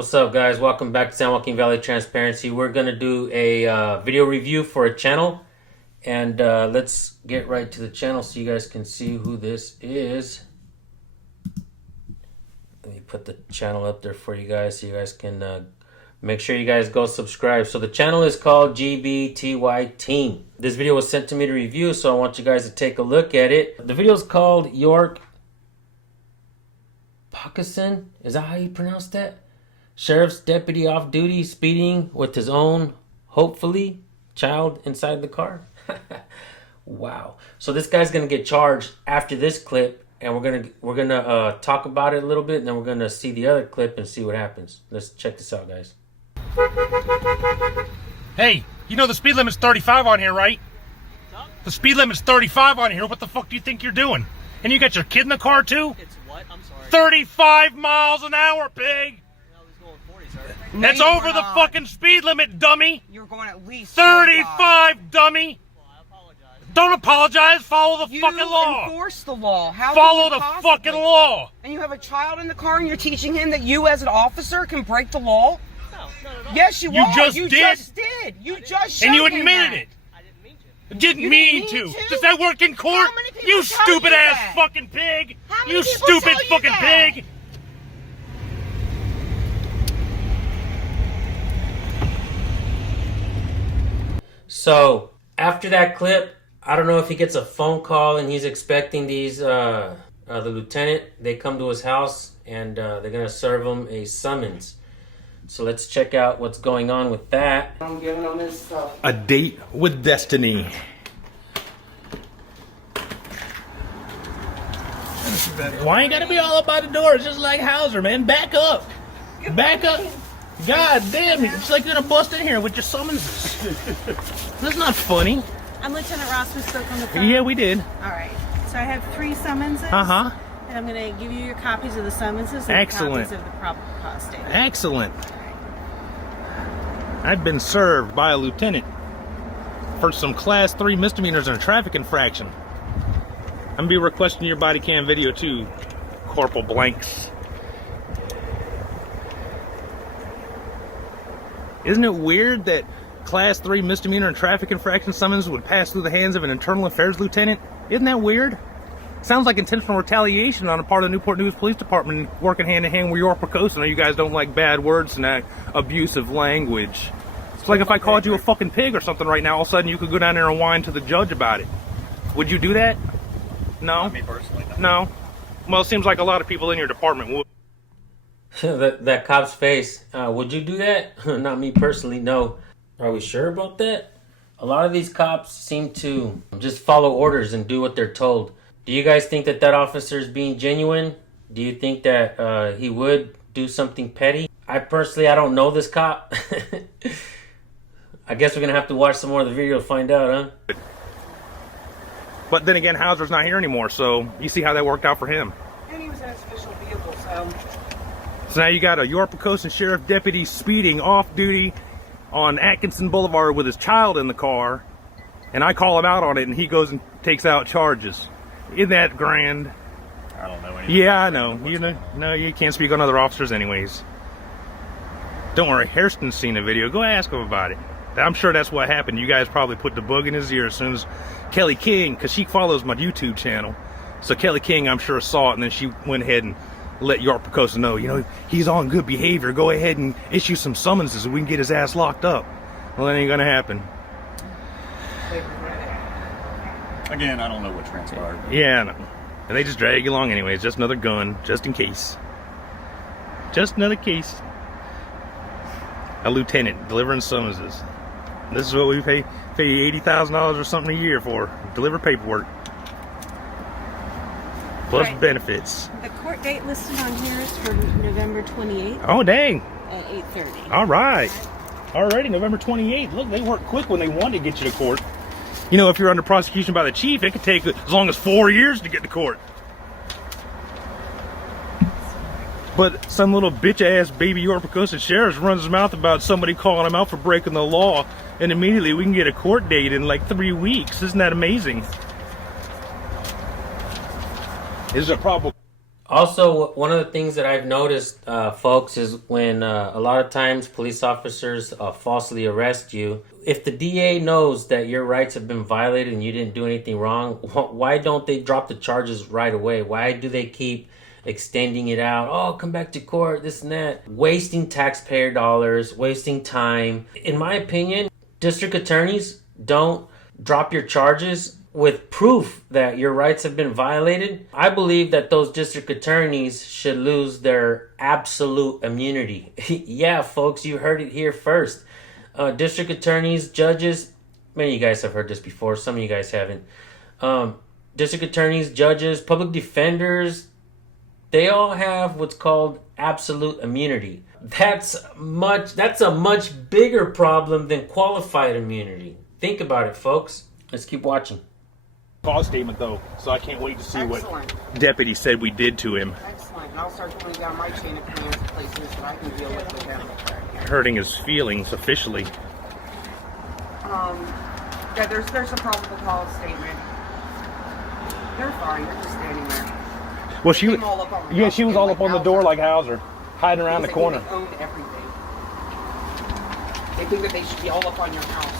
What's up, guys? Welcome back to San Joaquin Valley Transparency. We're going to do a video review for a channel. And let's get right to the channel so you guys can see who this is. Let me put the channel up there for you guys so you guys can make sure you guys go subscribe. So the channel is called GBTY Team. This video was sent to me to review, so I want you guys to take a look at it. The video is called York Pockeson. Is that how you pronounce that? Sheriff's deputy off duty speeding with his own, hopefully, child inside the car. Wow. So this guy's gonna get charged after this clip, and we're gonna talk about it a little bit, and then we're gonna see the other clip and see what happens. Let's check this out, guys. Hey, you know the speed limit's 35 on here, right? The speed limit's 35 on here. What the fuck do you think you're doing? And you got your kid in the car too? It's what? I'm sorry. 35 miles an hour, pig! I was going 40, sir. That's over the fucking speed limit, dummy! You're going at least 35, dummy! Well, I apologize. Don't apologize, follow the fucking law! You enforce the law. How Follow can you the possibly? fucking law! And you have a child in the car and you're teaching him that you as an officer can break the law? No, not at all. Yes, you are. just You did. just did. You just showed And you him admitted that. it! I didn't mean to. Didn't You mean didn't mean to. to? Does that work in court? How many people You tell stupid you ass that? fucking pig! How many You people stupid tell you fucking that? pig! So after that clip, I don't know if he gets a phone call and he's expecting these the lieutenant. They come to his house and they're gonna serve him a summons. So let's check out what's going on with that. I'm giving him his stuff. A date with destiny. Why ain't gotta be all up by the door? It's just like Hauser, man. Back up. Back up. God damn it. It's like you're gonna bust in here with your summonses. That's not funny. I'm Lieutenant Ross. We spoke on the phone. Yeah, we did. All right. So I have 3 summonses. Uh-huh. And I'm going to give you your copies of the summonses and Excellent. copies of the probable cause statement. Excellent. I've been served by a lieutenant for some class 3 misdemeanors and a traffic infraction. I'm gonna be requesting your body cam video too, Corporal Blanks. Isn't it weird that class 3 misdemeanor and traffic infraction summons would pass through the hands of an internal affairs lieutenant? Isn't that weird? Sounds like intentional retaliation on the part of the Newport News Police Department working hand in hand with your Percosa. I know you guys don't like bad words and abusive language. It's like if I called you a fucking pig or something right now, all of a sudden you could go down there and whine to the judge about it. Would you do that? No? Not me personally, no. No? Well, it seems like a lot of people in your department would. that cop's face. Would you do that? Not me personally, no. Are we sure about that? A lot of these cops seem to just follow orders and do what they're told. Do you guys think that that officer is being genuine? Do you think that he would do something petty? I don't know this cop. I guess we're going to have to watch some more of the video to find out, huh? But then again, Hauser's not here anymore, so you see how that worked out for him. And he was in his official vehicle, so. So now you got a York Percosa sheriff deputy speeding off duty on Atkinson Boulevard with his child in the car, and I call him out on it, and he goes and takes out charges. Isn't that grand? I don't know anything. Yeah, I know. You know, no, you can't speak on other officers anyways. Don't worry, Hairston's seen the video. Go ask him about it. I'm sure that's what happened. You guys probably put the bug in his ear as soon as Kelly King, because she follows my YouTube channel. So Kelly King, I'm sure, saw it, and then she went ahead and let York Percosa know, you know, he's on good behavior. Go ahead and issue some summonses so we can get his ass locked up. Well, that ain't gonna happen. Again, I don't know what transpired. Yeah, I know. And they just drag you along anyways. Just another gun, just in case. Just another case. A lieutenant delivering summonses. This is what we pay $80,000 or something a year for. Deliver paperwork. Plus Right. benefits. The court date listed on here is for November 28th Oh, dang. at 8:30. All right. Alrighty, November 28th. Look, they work quick when they want to get you to court. You know, if you're under prosecution by the chief, it could take as long as 4 years to get to court. But some little bitch-ass baby York Percosa sheriff runs his mouth about somebody calling him out for breaking the law, and immediately we can get a court date in like 3 weeks. Isn't that amazing? Is it a problem? Also, one of the things that I've noticed, folks, is when a lot of times police officers falsely arrest you, if the DA knows that your rights have been violated and you didn't do anything wrong, why don't they drop the charges right away? Why do they keep extending it out? Oh, come back to court, this and that. Wasting taxpayer dollars, wasting time. In my opinion, district attorneys don't drop your charges with proof that your rights have been violated. I believe that those district attorneys should lose their absolute immunity. Yeah, folks, you heard it here first. District attorneys, judges, many of you guys have heard this before, some of you guys haven't. District attorneys, judges, public defenders, they all have what's called absolute immunity. That's a much bigger problem than qualified immunity. Think about it, folks. Let's keep watching. Cause statement though, so I can't wait to see Excellent. what deputy said we did to him. Excellent. And I'll start going down my chain of commands to places that I can deal with them. Hurting his feelings officially. Yeah, there's a probable cause statement. They're fine. They're just standing there. Well, she Came all up on the yeah, she was top, all like up on the Hauser. door like Hauser, hiding around the They corner. think they own everything. They think that they should be all up on your house.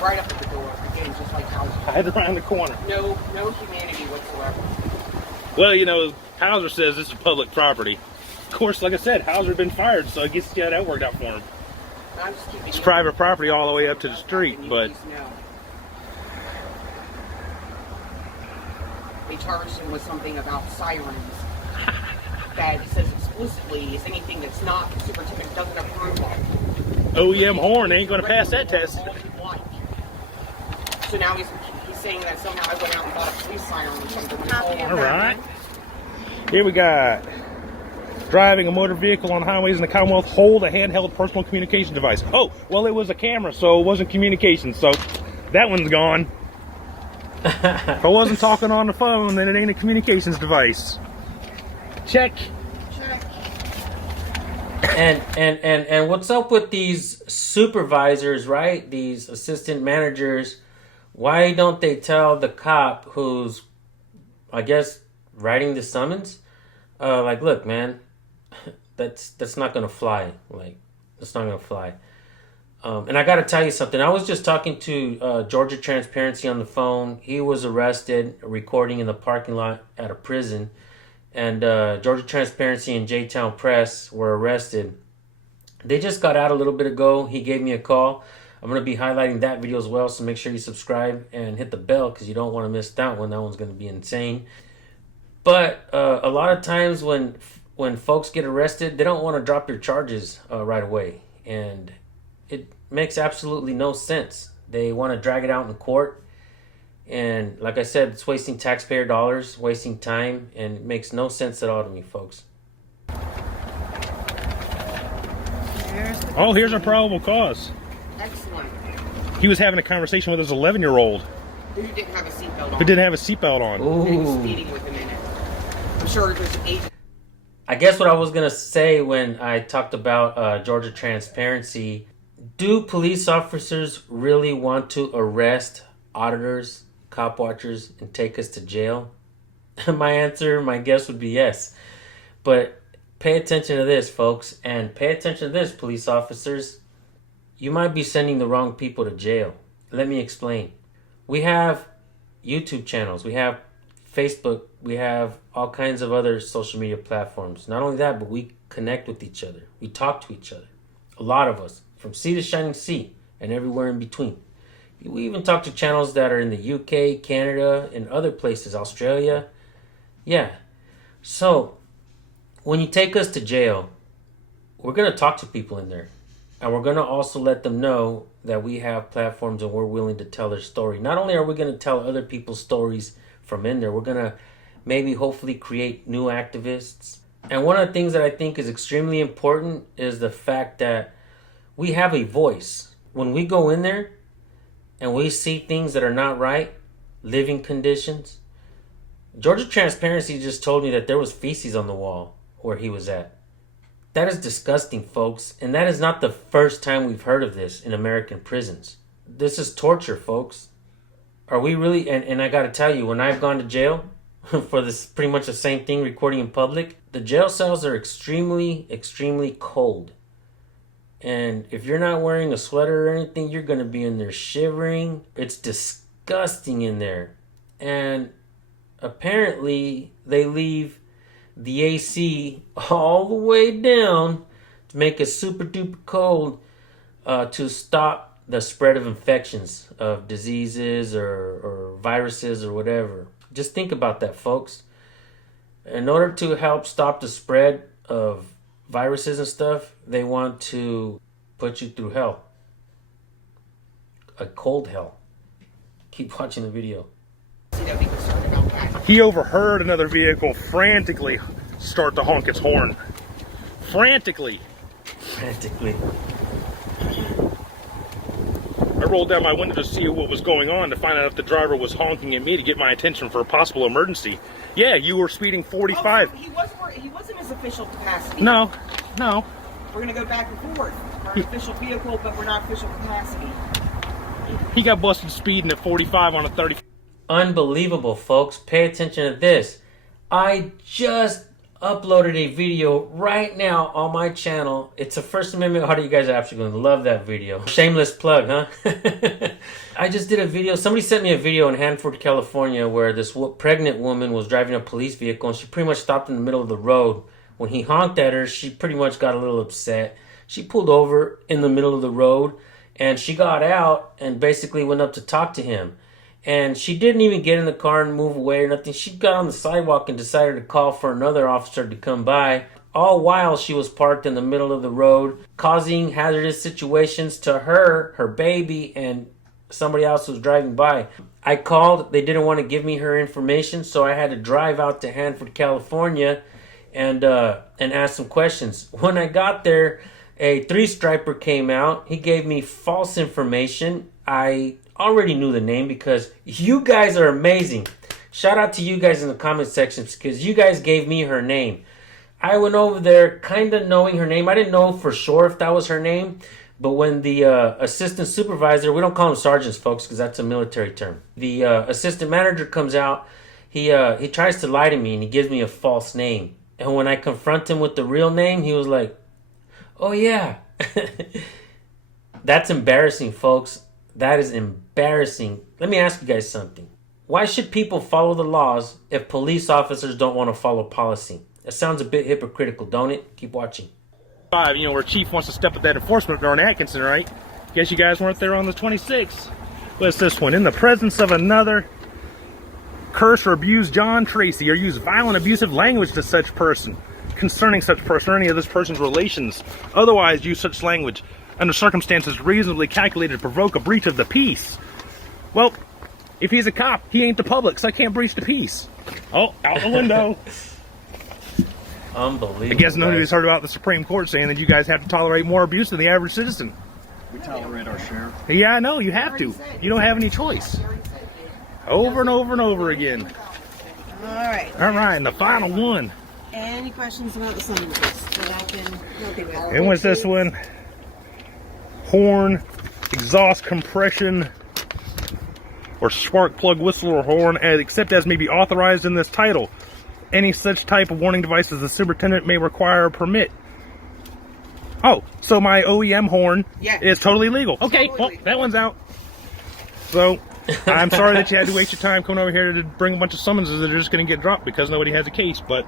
Right up at the door, again, just like Hauser. Hiding around the corner. No humanity whatsoever. Well, you know, Hauser says this is public property. Of course, like I said, Hauser's been fired, so I guess that worked out for him. I'm just keeping It's you- private property all the way up to the street, and you but please know. They charged him with something about sirens. That says explicitly is anything that's not the superintendent doesn't approve of. OEM horn ain't going to pass that test. All he'd like. So now he's saying that somehow I went out and bought a police siren or something. when it's all All right. Here we got driving a motor vehicle on highways in the Commonwealth. Hold a handheld personal communication device. Oh, well, it was a camera, so it wasn't communication. So that one's gone. If I wasn't talking on the phone, then it ain't a communications device. Check. And what's up with these supervisors, right? These assistant managers. Why don't they tell the cop who's, I guess, writing the summons? Like, look, man, that's not gonna fly. Like, that's not gonna fly. And I gotta tell you something. I was just talking to Georgia Transparency on the phone. He was arrested recording in the parking lot at a prison. And Georgia Transparency and J-Town Press were arrested. They just got out a little bit ago. He gave me a call. I'm going to be highlighting that video as well, so make sure you subscribe and hit the bell because you don't want to miss that one. That one's going to be insane. But a lot of times when folks get arrested, they don't want to drop your charges right away. And it makes absolutely no sense. They want to drag it out in court. And like I said, it's wasting taxpayer dollars, wasting time, and it makes no sense at all to me, folks. Oh, here's our probable cause. Excellent. He was having a conversation with his 11-year-old Who didn't have a seatbelt on. who didn't have a seatbelt on. And he was Ooh. speeding with him in it. I'm sure there's an agent. I guess what I was going to say when I talked about Georgia Transparency, do police officers really want to arrest auditors, cop watchers, and take us to jail? My guess would be yes. But pay attention to this, folks, and pay attention to this, police officers. You might be sending the wrong people to jail. Let me explain. We have YouTube channels, we have Facebook, we have all kinds of other social media platforms. Not only that, but we connect with each other. We talk to each other. A lot of us, from sea to shining sea and everywhere in between. We even talk to channels that are in the UK, Canada, and other places, Australia. Yeah. So, when you take us to jail, we're going to talk to people in there. And we're going to also let them know that we have platforms and we're willing to tell their story. Not only are we going to tell other people's stories from in there, we're going to maybe hopefully create new activists. And one of the things that I think is extremely important is the fact that we have a voice. When we go in there and we see things that are not right, living conditions. Georgia Transparency just told me that there was feces on the wall where he was at. That is disgusting, folks. And that is not the first time we've heard of this in American prisons. This is torture, folks. Are we really? And I got to tell you, when I've gone to jail for this pretty much the same thing, recording in public, the jail cells are extremely, extremely cold. And if you're not wearing a sweater or anything, you're going to be in there shivering. It's disgusting in there. And apparently they leave the AC all the way down to make it super duper cold to stop the spread of infections, of diseases or viruses or whatever. Just think about that, folks. In order to help stop the spread of viruses and stuff, they want to put you through hell. A cold hell. Keep watching the video. He overheard another vehicle frantically start to honk its horn. Frantically. I rolled down my window to see what was going on, to find out if the driver was honking at me to get my attention for a possible emergency. Yeah, you were speeding 45. Oh, so he wasn't his official capacity. No. We're going to go back and forth. We're an official vehicle, but we're not official capacity. He got busted speeding at 45 on a 30. Unbelievable, folks. Pay attention to this. I just uploaded a video right now on my channel. It's a First Amendment audio. You guys are actually going to love that video. Shameless plug, huh? I just did a video. Somebody sent me a video in Hanford, California, where this pregnant woman was driving a police vehicle, and she pretty much stopped in the middle of the road. When he honked at her, she pretty much got a little upset. She pulled over in the middle of the road, and she got out and basically went up to talk to him. And she didn't even get in the car and move away or nothing. She got on the sidewalk and decided to call for another officer to come by, all while she was parked in the middle of the road, causing hazardous situations to her, her baby, and somebody else who was driving by. I called. They didn't want to give me her information, so I had to drive out to Hanford, California, and ask some questions. When I got there, a 3-striper came out. He gave me false information. I already knew the name because you guys are amazing. Shout out to you guys in the comment sections because you guys gave me her name. I went over there kind of knowing her name. I didn't know for sure if that was her name, but when the assistant supervisor, we don't call them sergeants, folks, because that's a military term. The assistant manager comes out. He tries to lie to me and he gives me a false name. And when I confront him with the real name, he was like, "Oh yeah." That's embarrassing, folks. That is embarrassing. Let me ask you guys something. Why should people follow the laws if police officers don't want to follow policy? That sounds a bit hypocritical, don't it? Keep watching. Where Chief wants to step up that enforcement during Atkinson, right? Guess you guys weren't there on the 26th. What's this one? In the presence of another, curse or abuse John Tracy or use violent abusive language to such person, concerning such person or any of this person's relations. Otherwise use such language under circumstances reasonably calculated to provoke a breach of the peace. Well, if he's a cop, he ain't the public, so I can't breach the peace. Oh, out the window. Unbelievable. I guess nobody's heard about the Supreme Court saying that you guys have to tolerate more abuse than the average citizen. We tolerate our share. Yeah, I know, you have to. You don't have any choice. Over and over and over again. All right. All right, and the final one. Any questions about the summonses that I can help you with? And what's this one? Horn, exhaust compression, or spark plug whistle or horn, except as may be authorized in this title. Any such type of warning device as the superintendent may require a permit. Oh, so my OEM horn is totally legal. Okay, well, that one's out. So, I'm sorry that you had to waste your time coming over here to bring a bunch of summonses that are just going to get dropped because nobody has a case, but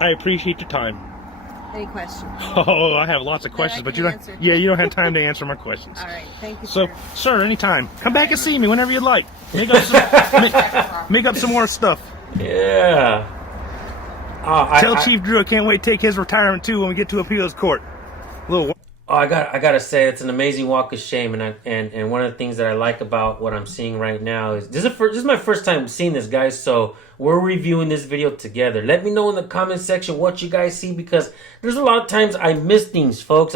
I appreciate your time. Any questions? Oh, I have lots of questions, but you don't. Answer. Yeah, you don't have time to answer my questions. All right, thank you. So, sir, anytime. Come back and see me whenever you'd like. Make up some more stuff. Yeah. Tell Chief Drew I can't wait to take his retirement too when we get to appeals court. I gotta say it's an amazing walk of shame, and one of the things that I like about what I'm seeing right now is this is my first time seeing this, guys. So we're reviewing this video together. Let me know in the comment section what you guys see because there's a lot of times I miss things, folks.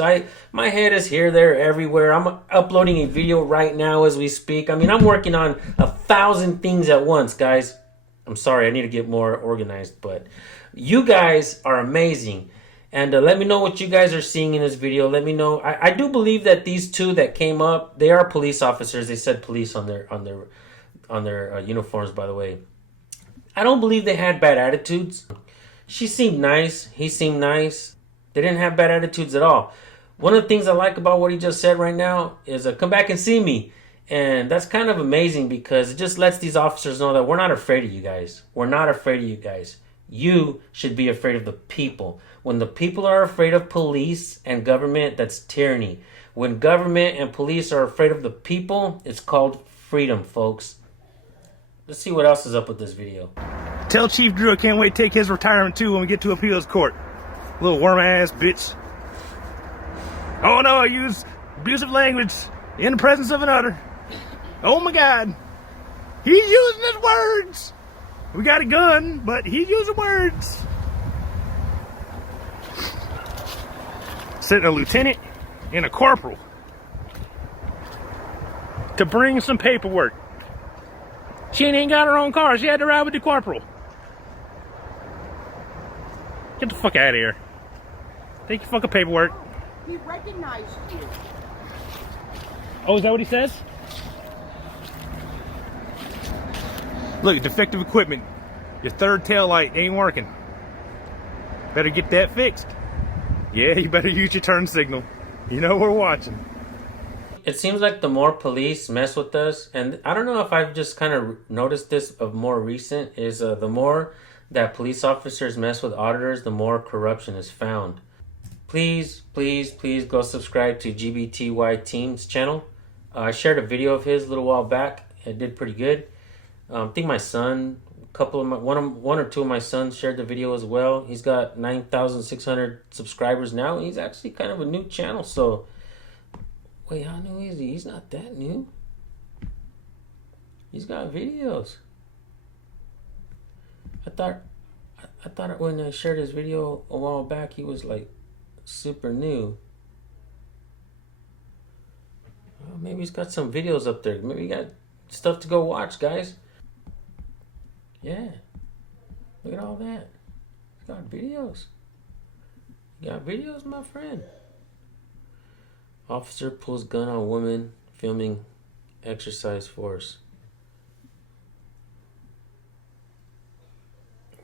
My head is here, there, everywhere. I'm uploading a video right now as we speak. I mean, I'm working on 1,000 things at once, guys. I'm sorry, I need to get more organized, but you guys are amazing. And let me know what you guys are seeing in this video. Let me know. I do believe that these two that came up, they are police officers. They said police on their on their uniforms, by the way. I don't believe they had bad attitudes. She seemed nice. He seemed nice. They didn't have bad attitudes at all. One of the things I like about what he just said right now is come back and see me. And that's kind of amazing because it just lets these officers know that we're not afraid of you guys. We're not afraid of you guys. You should be afraid of the people. When the people are afraid of police and government, that's tyranny. When government and police are afraid of the people, it's called freedom, folks. Let's see what else is up with this video. Tell Chief Drew I can't wait to take his retirement too when we get to appeals court. Little worm ass bitch. Oh no, I use abusive language in the presence of another. Oh my God. He's using his words. We got a gun, but he's using words. Sent a lieutenant and a corporal to bring some paperwork. She ain't got her own car. She had to ride with the corporal. Get the fuck out of here. Take your fucking paperwork. He recognized you. Oh, is that what he says? Look, defective equipment. Your third tail light ain't working. Better get that fixed. Yeah, you better use your turn signal. You know we're watching. It seems like the more police mess with us, and I don't know if I've just kind of noticed this of more recent, is the more that police officers mess with auditors, the more corruption is found. Please, please, please go subscribe to GBTY Team's channel. I shared a video of his a little while back. It did pretty good. I think my son, one or two of my sons shared the video as well. He's got 9,600 subscribers now. He's actually kind of a new channel, so wait, how new is he? He's not that new. He's got videos. I thought when I shared his video a while back, he was like super new. Well, maybe he's got some videos up there. Maybe he got stuff to go watch, guys. Yeah. Look at all that. He's got videos. You got videos, my friend. Officer pulls gun on woman filming exercise force.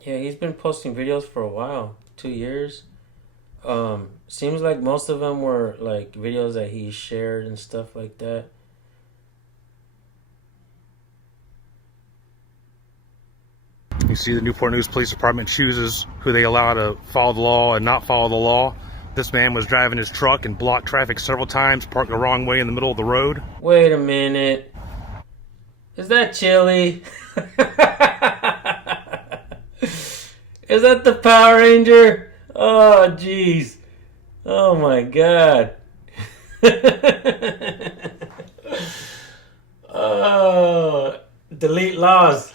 Yeah, he's been posting videos for a while. 2 years. Seems like most of them were like videos that he shared and stuff like that. You see the Newport News Police Department chooses who they allow to follow the law and not follow the law. This man was driving his truck and blocked traffic several times, parked the wrong way in the middle of the road. Wait a minute. Is that Chili? Is that the Power Ranger? Oh, jeez. Oh, my God. Oh, delete laws.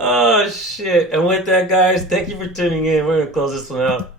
Oh, shit. And with that, guys, thank you for tuning in. We're going to close this one out.